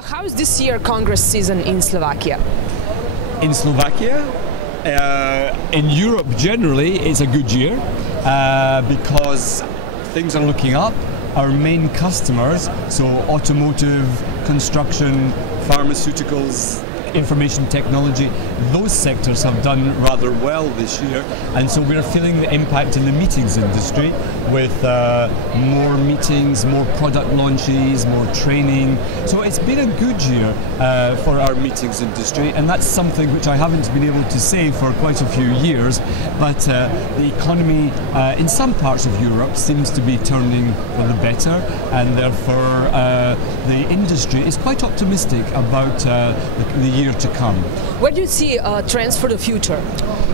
How is this year Congress season in Slovakia? In Slovakia, in Europe generally, it's a good year because things are looking up. Our main customers, so automotive, construction, pharmaceuticals, information technology, those sectors have done rather well this year, and so we're feeling the impact in the meetings industry with more meetings, more product launches, more training. So it's been a good year for our meetings industry, and that's something which I haven't been able to say for quite a few years, but the economy in some parts of Europe seems to be turning for the better, and therefore the industry is quite optimistic about the year to come. Where do you see trends for the future?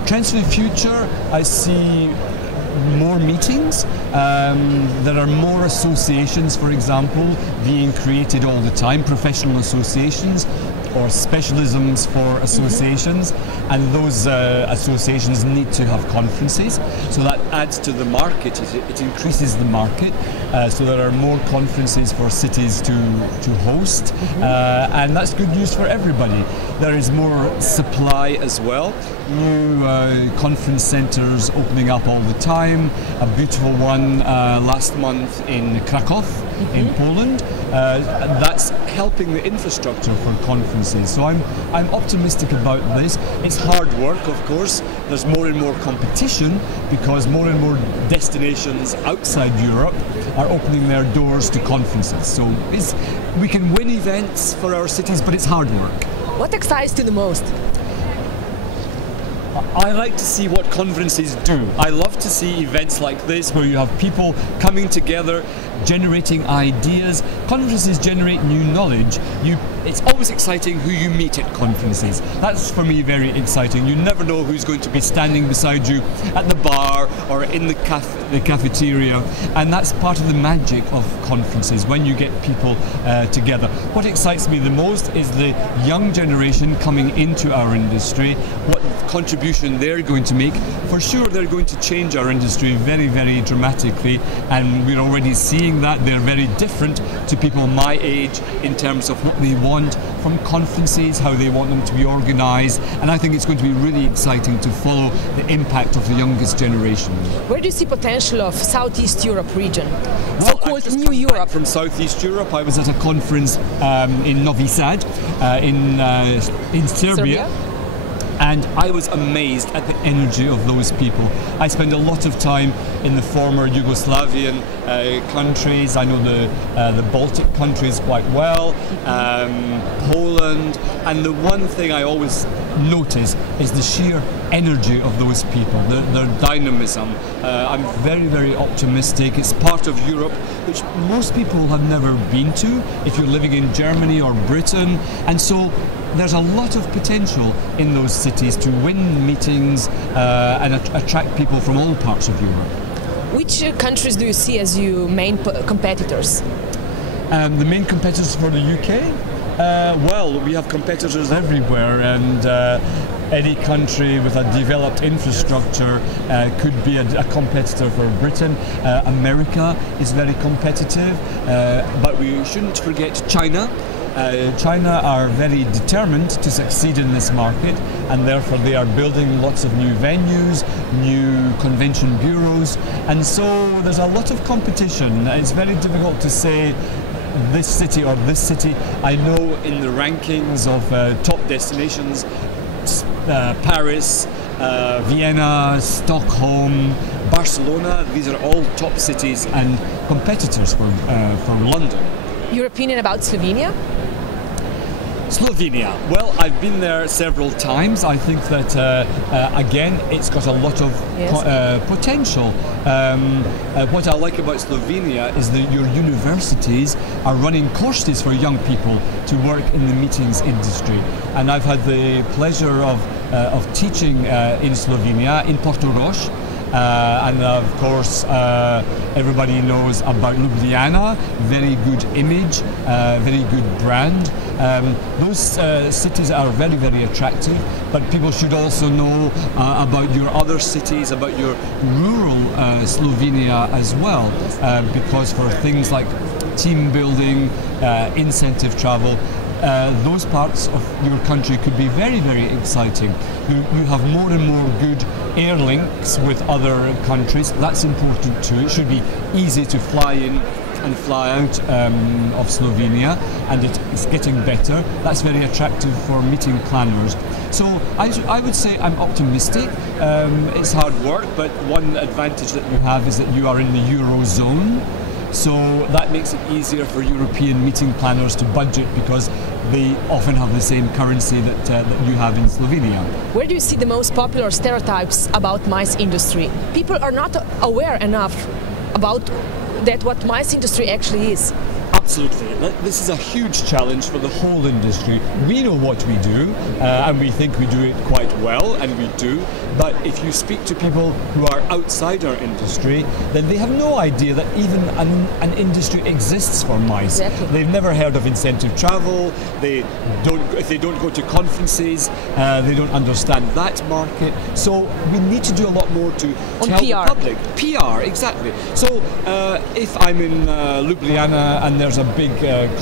Trends for the future, I see more meetings. There are more associations, for example, being created all the time, professional associations or specialisms for associations, and those associations need to have conferences, so that adds to the market, it increases the market, so there are more conferences for cities to host, and that's good news for everybody. There is more supply as well, new conference centres opening up all the time, a beautiful one last month in Krakow in Poland. That's helping the infrastructure for conferences. So I'm optimistic about this. It's hard work, of course. There's more and more competition because more and more destinations outside Europe are opening their doors to conferences. So we can win events for our cities, but it's hard work. What excites you the most? I like to see what conferences do. I love to see events like this where you have people coming together, generating ideas. Conferences generate new knowledge. It's always exciting who you meet at conferences. That's for me very exciting. You never know who's going to be standing beside you at the bar or in the cafeteria, and that's part of the magic of conferences, when you get people together. What excites me the most is the young generation coming into our industry, what contribution they're going to make. For sure they're going to change our industry very, very dramatically, and we're already seeing that. They're very different to people my age in terms of what they want from conferences, how they want them to be organised, and I think it's going to be really exciting to follow the impact of the youngest generation. Where do you see potential of Southeast Europe region? Well, So-called New Europe. From Southeast Europe, I was at a conference in Novi Sad in Serbia. And I was amazed at the energy of those people. I spend a lot of time in the former Yugoslavian countries. I know the Baltic countries quite well, Poland, and the one thing I always notice is the sheer energy of those people, their dynamism. I'm very, very optimistic. It's part of Europe which most people have never been to if you're living in Germany or Britain, and so there's a lot of potential in those cities to win meetings and attract people from all parts of Europe. Which countries do you see as your main competitors? The main competitors for the UK? Well, we have competitors everywhere, and any country with a developed infrastructure could be a competitor for Britain. America is very competitive, but we shouldn't forget China. China are very determined to succeed in this market, and therefore they are building lots of new venues, new convention bureaus, and so there's a lot of competition. It's very difficult to say this city or this city. I know in the rankings of top destinations, Paris, Vienna, Stockholm, Barcelona, these are all top cities and competitors for London. Your opinion about Slovenia? Slovenia. Well, I've been there several times. I think that, again, it's got a lot of potential. What I like about Slovenia is that your universities are running courses for young people to work in the meetings industry. And I've had the pleasure of teaching in Slovenia, in Portorož. And of course, everybody knows about Ljubljana, very good image, very good brand. Those cities are very, very attractive, but people should also know about your other cities, about your rural Slovenia as well, because for things like team building, incentive travel, those parts of your country could be very, very exciting. You have more and more good air links with other countries. That's important too. It should be easy to fly in and fly out of Slovenia, and it's getting better. That's very attractive for meeting planners. So I would say I'm optimistic. It's hard work, but one advantage that you have is that you are in the Eurozone. So that makes it easier for European meeting planners to budget, because they often have the same currency that you have in Slovenia. Where do you see the most popular stereotypes about mice industry? People are not aware enough about that what mice industry actually is. Absolutely. This is a huge challenge for the whole industry. We know what we do, and we think we do it quite well, and we do. But if you speak to people who are outside our industry, then they have no idea that even an industry exists for mice. Exactly. They've never heard of incentive travel. If they don't go to conferences, they don't understand that market. So we need to do a lot more to tell the public. PR, exactly. So if I'm in Ljubljana and there's a big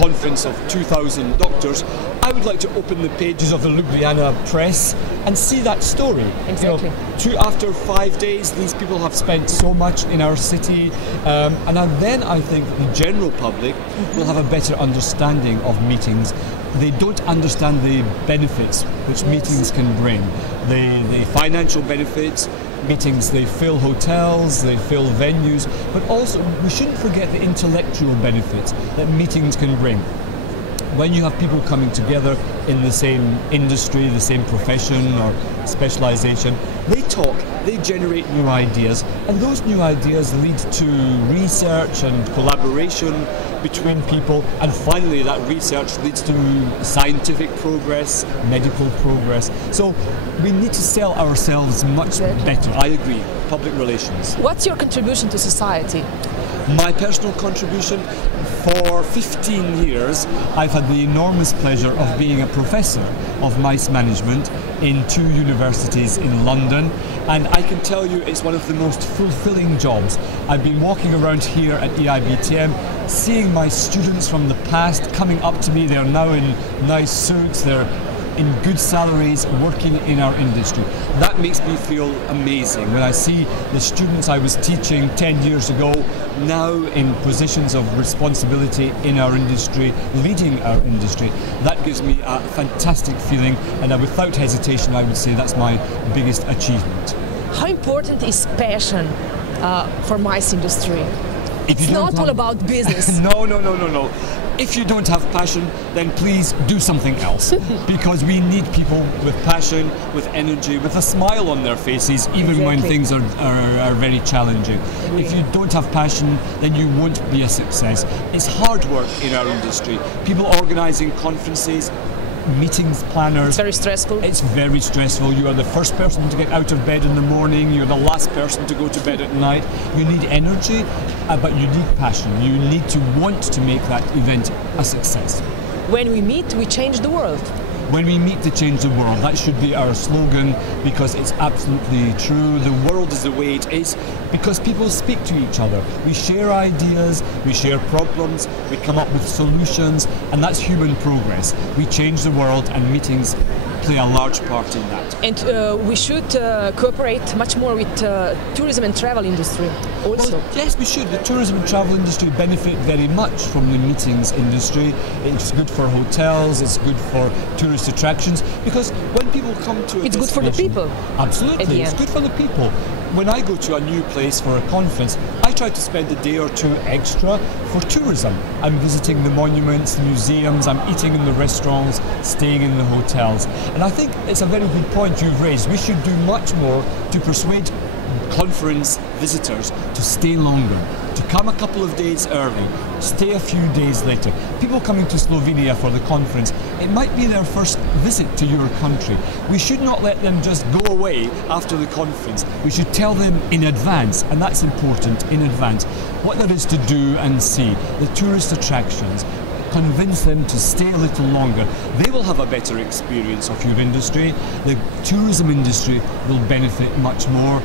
conference of 2,000 doctors, I would like to open the pages of the Ljubljana press and see that story. Exactly. You know, after 5 days, these people have spent so much in our city, and then I think the general public will have a better understanding of meetings. They don't understand the benefits which meetings can bring. The financial benefits. Meetings, they fill hotels, they fill venues, but also we shouldn't forget the intellectual benefits that meetings can bring. When you have people coming together in the same industry, the same profession or specialization, they talk, they generate new ideas, and those new ideas lead to research and collaboration between people, and finally that research leads to scientific progress, medical progress. So we need to sell ourselves much better. I agree. Public relations. What's your contribution to society? My personal contribution? For 15 years, I've had the enormous pleasure of being a professor of mice management in 2 universities in London, and I can tell you it's one of the most fulfilling jobs. I've been walking around here at EIBTM, seeing my students from the past coming up to me. They're now in nice suits, they're in good salaries, working in our industry. That makes me feel amazing when I see the students I was teaching 10 years ago now in positions of responsibility in our industry, leading our industry. That gives me a fantastic feeling, and without hesitation I would say that's my biggest achievement. How important is passion for mice industry? It's not all about business. No. If you don't have passion, then please do something else, because we need people with passion, with energy, with a smile on their faces, even when things are very challenging. If you don't have passion, then you won't be a success. It's hard work in our industry. People organizing conferences, meetings, planners. It's very stressful. It's very stressful. You are the first person to get out of bed in the morning. You're the last person to go to bed at night. You need energy, but you need passion. You need to want to make that event a success. When we meet, we change the world. When we meet to change the world, that should be our slogan, because it's absolutely true. The world is the way it is because people speak to each other. We share ideas, we share problems, we come up with solutions, and that's human progress. We change the world, and meetings play a large part in that. And we should cooperate much more with tourism and travel industry also. Well, yes, we should. The tourism and travel industry benefit very much from the meetings industry. It's good for hotels, it's good for tourist attractions, because when people come to it's good for the people. Absolutely, it's good for the people. When I go to a new place for a conference, I try to spend a day or two extra for tourism. I'm visiting the monuments, the museums, I'm eating in the restaurants, staying in the hotels. And I think it's a very good point you've raised. We should do much more to persuade conference visitors to stay longer, to come a couple of days early, stay a few days later. People coming to Slovenia for the conference, it might be their first visit to your country. We should not let them just go away after the conference. We should tell them in advance, and that's important, in advance, what there is to do and see, the tourist attractions. Convince them to stay a little longer. They will have a better experience of your industry. The tourism industry will benefit much more.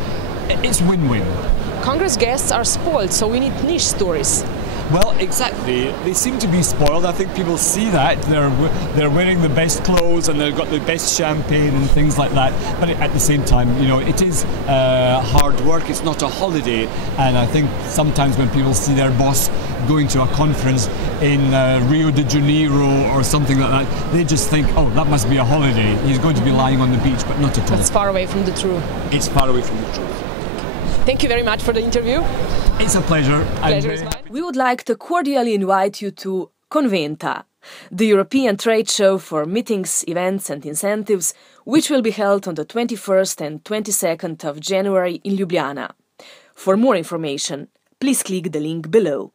It's win-win. Congress guests are spoiled, so we need niche stories. Well, exactly. They seem to be spoiled. I think people see that. They're wearing the best clothes and they've got the best champagne and things like that. But at the same time, it is hard work. It's not a holiday. And I think sometimes when people see their boss going to a conference in Rio de Janeiro or something like that, they just think, oh, that must be a holiday. He's going to be lying on the beach, but not at all. It's far away from the truth. It's far away from the truth. Thank you very much for the interview. It's a pleasure. We would like to cordially invite you to Conventa, the European trade show for meetings, events and incentives, which will be held on the 21st and 22nd of January in Ljubljana. For more information, please click the link below.